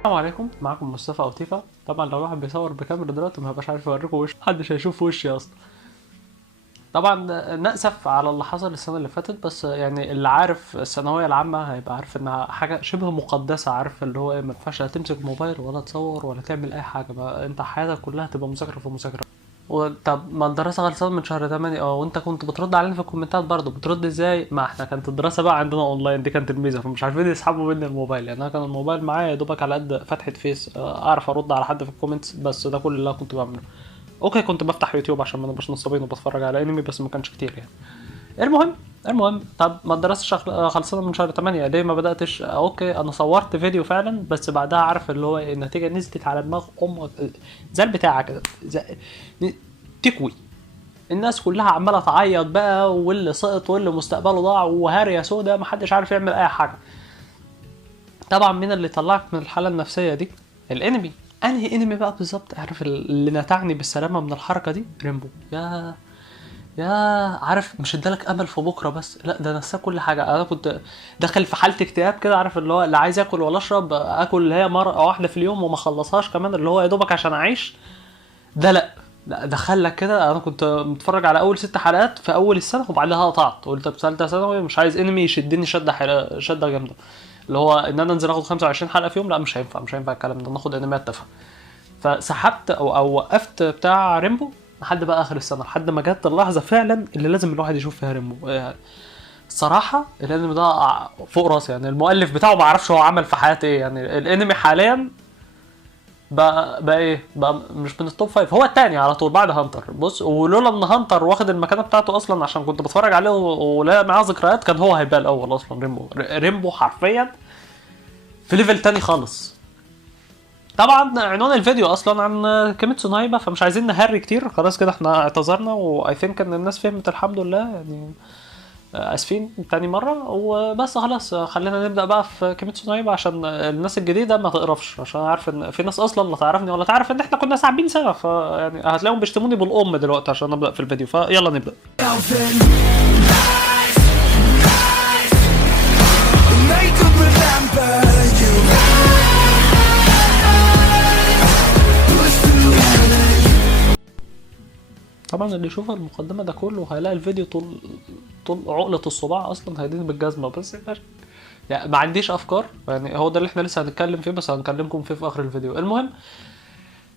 السلام عليكم، معكم مصطفى او تيفا. طبعا لو واحد بيصور بكاميرا دلوقتي ما هبقاش عارف اوريكم وش، محدش هيشوف وشي اصلا. طبعا نأسف على اللي حصل السنه اللي فاتت، بس يعني اللي عارف الثانويه العامه هيبقى عارف انها حاجه شبه مقدسه، عارف اللي هو ايه، ما ينفعش لا تمسك موبايل ولا تصور ولا تعمل اي حاجه، ما انت حياتك كلها تبقى مذاكره في مذاكره. طب ما الدراسه خلصت من شهر 8، وانت كنت بترد علينا في الكومنتات برضه، بترد ازاي؟ ما احنا كانت الدراسه بقى عندنا اونلاين، دي كانت الميزه، فمش عارفين يسحبوا مني الموبايل. يعني انا كان الموبايل معايا يا دوبك على قد فتحه فيس، اعرف ارد على حد في الكومنتس، بس ده كل اللي أنا كنت بعمله. اوكي كنت بفتح يوتيوب عشان ما نبقاش نصابين وبتفرج على انمي، بس ما كانش كتير يعني. المهم طب ما الدراسه خلصنا من شهر 8، ليه ما بداتش؟ اوكي انا صورت فيديو فعلا، بس بعدها عارف اللي هو النتيجه نزلت على دماغ امك زي البتاعه كده، تكوي. الناس كلها عماله تعيط بقى، واللي سقط واللي مستقبله ضاع وهارية سودا، محدش عارف يعمل اي حاجه. طبعا مين اللي طلعك من الحاله النفسيه دي؟ الانمي. انهي انمي بقى بالظبط؟ عارف اللي نتعني بالسلامه من الحركه دي؟ ريمبو. يا عارف، مش ادالك امل في بكره بس، لا ده نساك كل حاجه. انا كنت داخل في حاله اكتئاب كده، عارف اللي هو اللي عايز اكل ولا اشرب، اكل اللي هي مره واحده في اليوم وما خلصهاش كمان، اللي هو يا دوبك عشان اعيش. ده لا دخلك كده. انا كنت متفرج على اول 6 حلقات في اول السنه، وبعدها قطعت، قلت بثالثه ثانوي مش عايز انمي يشدني شده جامده، اللي هو ان انا انزل اخد 25 حلقه في يوم، لا مش هينفع الكلام ده، ناخد انميات تافهه. فسحبت او وقفت بتاع ريمبو لحد بقى اخر السنه، لحد ما جت اللحظه فعلا اللي لازم الواحد يشوف فيها ريمبو يعني. الصراحه الانمي ده فوق راسي يعني. المؤلف بتاعه ما اعرفش هو عمل في حياته ايه يعني. الانمي حاليا بقى ايه بقى، مش من التوب فايف، هو التاني على طول بعد هانتر. بص، ولولا ان هانتر واخد المكانه بتاعته اصلا عشان كنت بتفرج عليه ولا معاه ذكريات، كان هو هيبقى الاول اصلا. ريمبو حرفيا في ليفل تاني خالص. طبعا عنوان الفيديو اصلا عن كيميتسو نايبا، فمش عايزين نهري كتير، خلاص كده احنا اعتذرنا، واي ثينك ان الناس فهمت الحمد لله يعني. اسفين تاني مره وبس، خلاص خلينا نبدا بقى في كيميتسو نايبا عشان الناس الجديده ما تقرفش، عشان عارف ان في ناس اصلا لا تعرفني ولا تعرف ان احنا كنا ساعبين سوا، فيعني هتلاقيهم بيشتموني بالام دلوقتي عشان نبدا في الفيديو، فيلا نبدا. طبعا اللي يشوف المقدمه ده كله هيلاقي الفيديو طول عقله الصباع اصلا هيدين بالجزمه، بس يعني ما عنديش افكار يعني. هو ده اللي احنا لسه هنتكلم فيه، بس هنكلمكم فيه في اخر الفيديو. المهم،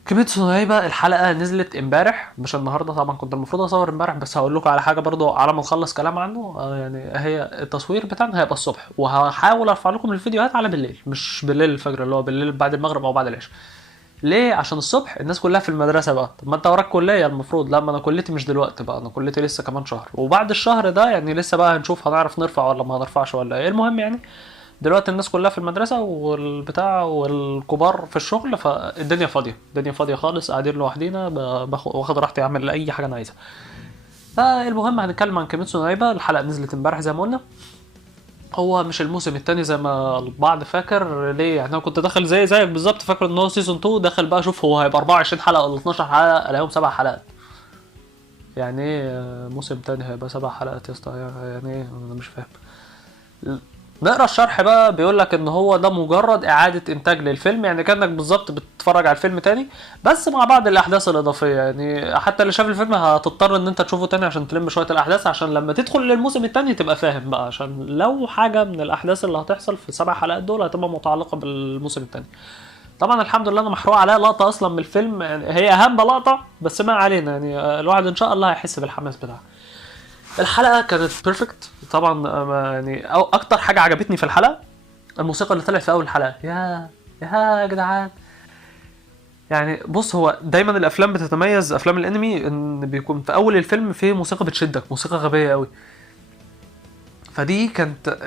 كيميتسو نايبا الحلقه نزلت امبارح مش النهارده، طبعا كنت المفروض اصور امبارح، بس هقول لكم على حاجه برضو على ما نخلص كلام عنه. يعني هي التصوير بتاعنا هيبقى الصبح، وهحاول ارفع لكم الفيديوهات على بالليل، مش بالليل الفجر، اللي هو بالليل بعد المغرب او بعد العشاء. ليه؟ عشان الصبح الناس كلها في المدرسه بقى. طب ما انت وراك كليه المفروض. لا، ما انا كليتي مش دلوقتي بقى، انا كليتي لسه كمان شهر، وبعد الشهر ده يعني لسه بقى هنشوف هنعرف نرفع ولا ما هنرفعش ولا ايه. المهم يعني دلوقتي الناس كلها في المدرسه والبتاع، والكبار في الشغل، فالدنيا فاضيه، الدنيا فاضيه خالص، قاعدين لوحدينا، واخد راحتي اعمل اي حاجه انا عايزها. فالمهم هنتكلم عن كيميتسو نايبا. الحلقه نزلت امبارح زي ما قلنا. هو مش الموسم التاني زي ما البعض فاكر. ليه؟ يعني انا كنت داخل زيك بالظبط، فاكر ان هو سيزون 2، داخل بقى اشوف هو هيبقى 24 حلقه ولا 12 حلقه، الاقيهم 7 حلقات. يعني ايه موسم تاني هيبقى 7 حلقات يا اسطى؟ يعني ايه؟ انا مش فاهم. نقرا الشرح بقى، بيقول لك ان هو ده مجرد اعاده انتاج للفيلم، يعني كانك بالظبط بتتفرج على الفيلم تاني، بس مع بعض الاحداث الاضافيه. يعني حتى اللي شاف الفيلم هتضطر ان انت تشوفه تاني عشان تلم شويه الاحداث، عشان لما تدخل للموسم التاني تبقى فاهم بقى، عشان لو حاجه من الاحداث اللي هتحصل في ال7 حلقات دول هتبقى متعلقه بالموسم التاني. طبعا الحمد لله انا محروق عليها لقطه اصلا من الفيلم، يعني هي اهم لقطه، بس ما علينا يعني. الواحد ان شاء الله هيحس بالحماس بتاعها. الحلقه كانت بيرفكت طبعا. يعني اكتر حاجه عجبتني في الحلقه الموسيقى اللي طلعت في اول الحلقه. يا جدعان، يعني بص، هو دايما الافلام بتتميز، افلام الانمي، ان بيكون في اول الفيلم في موسيقى بتشدك، موسيقى غبيه قوي.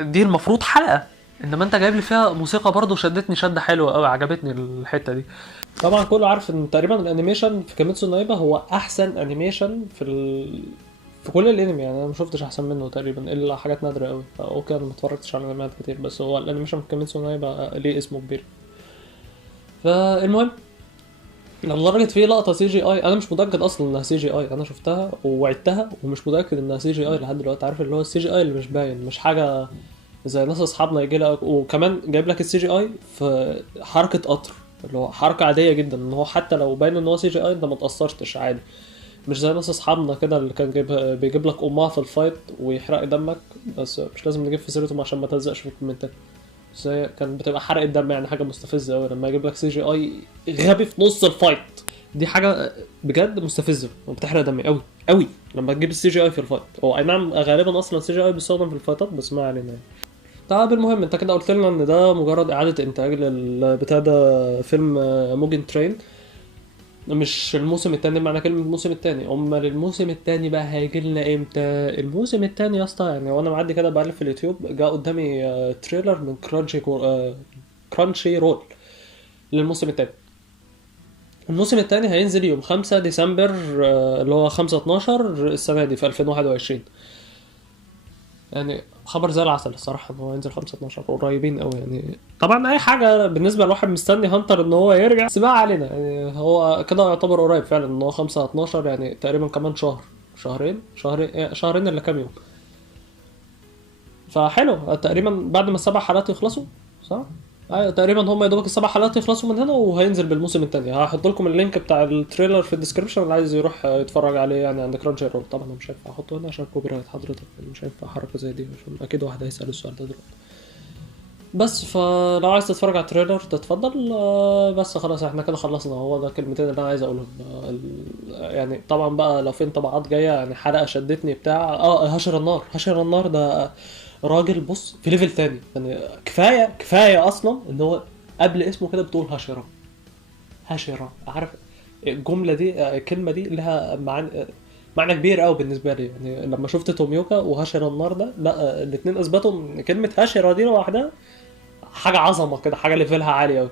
دي المفروض حلقه، انما انت جايب لي فيها موسيقى برضو شدتني شده حلوه قوي، عجبتني الحته دي. طبعا كله عارف ان تقريبا الانيميشن في كيميتسو نايبا هو احسن انيميشن في كل الانمي، يعني انا ما شفتش احسن منه تقريبا الا حاجات نادره قوي. اوكي انا ما اتفرجتش على انميات كتير، بس هو الانيميشن في كيميتسو نايبا ليه اسمه كبير. فالمهم، لدرجه في لقطه سي جي اي، انا مش متاكد اصلا انها سي جي اي، انا شفتها ووعدتها ومش متاكد انها سي جي اي لحد دلوقتي. عارف اللي هو السي جي اي اللي مش باين، مش حاجه زي ناس اصحابنا يجي لك، وكمان جايب لك السي جي اي في حركه قطر، اللي هو حركه عاديه جدا، ان هو حتى لو باين ان هو سي جي اي انت ما تاثرتش عادي. مش زي ناس اصحابنا كده اللي كان بيجيب لك امها في الفايت ويحرق دمك، بس مش لازم نجيب في سيرتهم عشان ما تلزقش في الكومنتات. بس هي كان بتبقى حرق الدم يعني حاجه مستفزه قوي لما يجيب لك سي جي اي غبي في نص الفايت. دي حاجه بجد مستفزه وبتحرق دمي قوي قوي لما تجيب السي جي اي في الفايت. هو اي نعم غالبا اصلا السي جي اي بيستخدم في الفايتات، بس ما علينا يعني. طب المهم انت كده قلت لنا ان ده مجرد اعاده انتاج للبتاع ده، فيلم موجن ترين. مش الموسم التاني معنى كلمة الموسم التاني، امال الموسم التاني بقى هيجي لنا امتى؟ الموسم التاني يا اسطى يعني وانا معدي كده بقلب في اليوتيوب جاء قدامي تريلر من كرانشي رول للموسم التاني. الموسم التاني هينزل يوم 5 ديسمبر، اللي هو 5/12 السنة دي في 2021. يعني خبر زي العسل الصراحة ان هو ينزل 5/12، قريبين قوي يعني. طبعا اي حاجة بالنسبة لواحد مستني هانتر ان هو يرجع سباق علينا يعني، هو كده يعتبر قريب فعلا ان هو 5/12 يعني تقريبا كمان شهر، شهرين الا كام يوم. فحلو تقريبا بعد ما السبع حلقات يخلصوا، صح؟ ايوه تقريبا هم يا دوبك السبع حلقات يخلصوا من هنا وهينزل بالموسم الثاني. هحط لكم اللينك بتاع التريلر في الديسكربشن اللي عايز يروح يتفرج عليه يعني عند كرانشي رول. طبعا انا مش هينفع احطه هنا عشان كوبي رايت حضرتك، مش هينفع حركه زي دي عشان اكيد واحد هيسال السؤال ده دلوقتي. بس فلو عايز تتفرج على التريلر تتفضل. بس خلاص احنا كده خلصنا، هو ده كلمتين اللي انا عايز اقولهم. يعني طبعا بقى لو في انطباعات جايه يعني حلقه شدتني بتاع هشر النار ده راجل بص في ليفل تاني يعني. كفايه اصلا ان هو قبل اسمه كده بتقول هشرة عارف الجمله دي، الكلمه دي لها معنى كبير قوي بالنسبه لي يعني. لما شفت توميوكا وهشر النار ده، لا الاثنين اثبتوا ان كلمه هشرة دي لوحدها حاجه عظمه كده، حاجه ليفلها عالي قوي.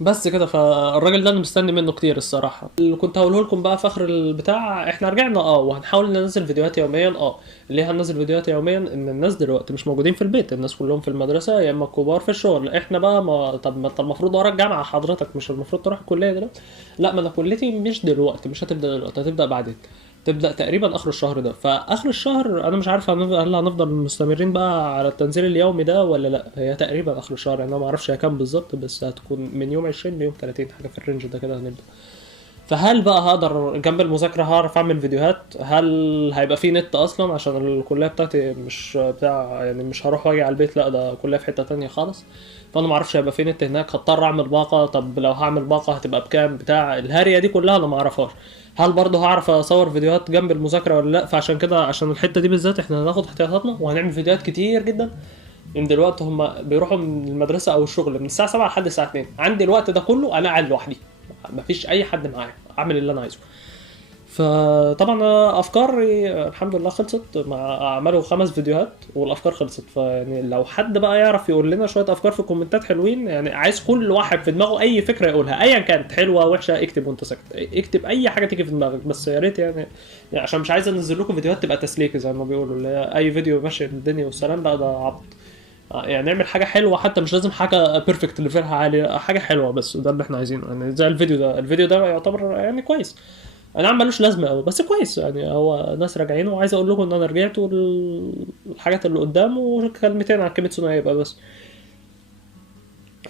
بس كده فالراجل ده انا مستني منه كتير الصراحه. اللي كنت هقوله لكم بقى في اخر البتاع، احنا رجعنا وهنحاول ننزل فيديوهات يوميا. ليه هننزل فيديوهات يوميا؟ ان الناس دلوقتي مش موجودين في البيت، الناس كلهم في المدرسه يا اما الكبار في الشغل. احنا بقى طب المفروض ورا الجامعه حضرتك، مش المفروض تروح الكليه دلوقتي؟ لا ما انا كليتي مش دلوقتي، مش هتبدا دلوقتي، هتبدا بعدين، تبدا تقريبا اخر الشهر ده. فاخر الشهر انا مش عارف هل هنفضل مستمرين بقى على التنزيل اليومي ده ولا لا. هي تقريبا اخر الشهر يعني، انا ما اعرفش هي كام بالظبط، بس هتكون من يوم 20 ليوم 30 حاجه في الرينج ده كده هنبدا. فهل بقى هقدر جنب المذاكره هعرف اعمل فيديوهات؟ هل هيبقى في نت اصلا؟ عشان الكليه بتاعتي مش بتاع يعني، مش هروح واجي على البيت، لا ده كليه في حته تانية خالص. فانا ما اعرفش هيبقى في نت هناك، هضطر اعمل باقه. طب لو هعمل باقه هتبقى بكام؟ بتاع الهاريه دي كلها انا ما اعرفهاش. هل برضه هعرف اصور فيديوهات جنب المذاكره ولا لا؟ فعشان كده عشان الحته دي بالذات احنا هناخد احتياطاتنا وهنعمل فيديوهات كتير جدا. ان دلوقتي هم بيروحوا من المدرسه او الشغل من الساعه 7 لحد الساعه 2، عندي الوقت ده كله انا قاعد لوحدي، مفيش اي حد معايا، اعمل اللي انا عايزه. فطبعا افكاري الحمد لله خلصت، عملوا 5 فيديوهات والافكار خلصت. فيعني لو حد بقى يعرف يقول لنا شويه افكار في الكومنتات حلوين يعني، عايز كل واحد في دماغه اي فكره يقولها ايا كانت حلوه وحشه، اكتب وانت ساكت، اكتب اي حاجه تيجي في دماغك بس يا ريت يعني عشان مش عايز انزل لكم فيديوهات تبقى تسليك زي ما بيقولوا، اللي هي اي فيديو ماشي الدنيا والسلام، لا ده عبط. يعني نعمل حاجه حلوه، حتى مش لازم حاجه بيرفكت ليفلها عالي، حاجه حلوه بس، ده اللي احنا عايزينه يعني. زي الفيديو ده يعتبر يعني كويس، انا عم ملوش لازمه قوي بس كويس يعني. هو ناس راجعين وعايز اقول لكم ان انا رجعت والحاجات اللي قدام وكلمتين عن كيميتسو هيبقى بس.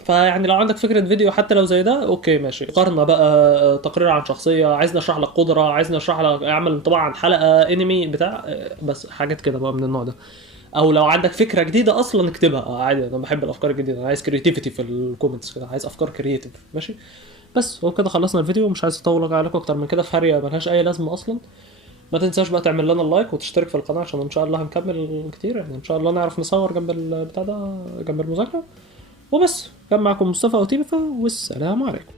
فيعني لو عندك فكره فيديو حتى لو زي ده اوكي ماشي، قارنه بقى، تقرير عن شخصيه، عايزني اشرح لك قدره، عايزني اشرح لك اعمل انطباع عن حلقه انمي بتاع، بس حاجات كده بقى من النوع ده. او لو عندك فكره جديده اصلا اكتبها عادي، انا بحب الافكار الجديده، انا عايز كريتيفيتي في الكومنتس كده، عايز افكار كرييتيف ماشي. بس هو كده خلصنا الفيديو، مش عايز اطول عليكم اكتر من كده في هريه ملهاش اي لازمه اصلا. ما تنساش بقى تعمل لنا اللايك وتشترك في القناه عشان ان شاء الله هنكمل كتير يعني، ان شاء الله نعرف نصور جنب البتاع ده جنب المذاكره. وبس كان معكم مصطفى وتيفا، والسلام عليكم.